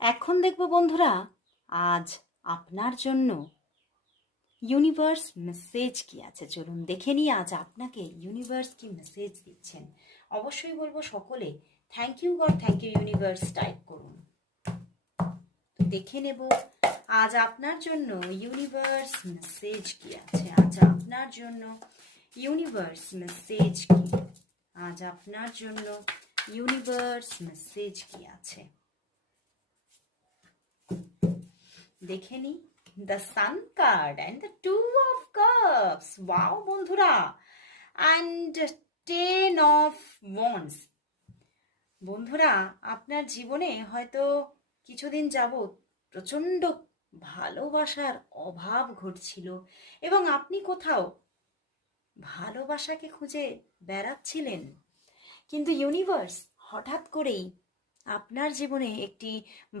এখন দেখব বন্ধুরা, আজ আপনার জন্য ইউনিভার্স মেসেজ কি আছে। চলুন দেখে নিই আজ আপনাকে ইউনিভার্স কি মেসেজ দিচ্ছেন। অবশ্যই বলবো সকলে thank you God, thank you universe type করুন। তো দেখে নেব আজ আপনার জন্য ইউনিভার্স মেসেজ কি আছে। আজ আপনার জন্য ইউনিভার্স মেসেজ কি, আজ আপনার জন্য ইউনিভার্স মেসেজ কি আছে দেখে নি। The sun card and the two of cups, wow বন্ধুরা, অ্যান্ড 10 অফ ওয়ান্ডস। বন্ধুরা, আপনার জীবনে হয়তো কিছুদিন যাবৎ প্রচণ্ড ভালোবাসার অভাব ঘটছিল এবং আপনি কোথাও ভালোবাসাকে খুঁজে বেড়াচ্ছিলেন, কিন্তু ইউনিভার্স হঠাৎ করেই আপনার জীবনে একটি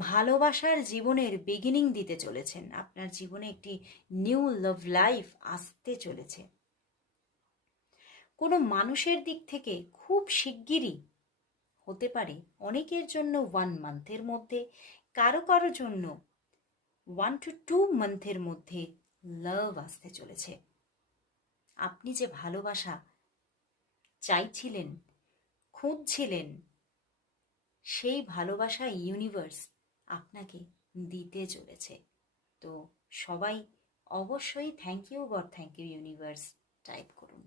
ভালোবাসার জীবনের বিগিনিং দিতে চলেছেন। আপনার জীবনে একটি নিউ লাভ লাইফ আসতে চলেছে। কোনো মানুষের দিক থেকে খুব শিগগিরই হতে পারে, অনেকের জন্য 1 মান্থের মধ্যে, কারো কারো জন্য 1 to 2 মান্থের মধ্যে লাভ আসতে চলেছে। আপনি যে ভালোবাসা চাইছিলেন, খুঁজছিলেন, সেই ভালোবাসা ইউনিভার্স আপনাকে দিতে চলেছে। তো সবাই অবশ্যই thank you God, thank you universe type করুন।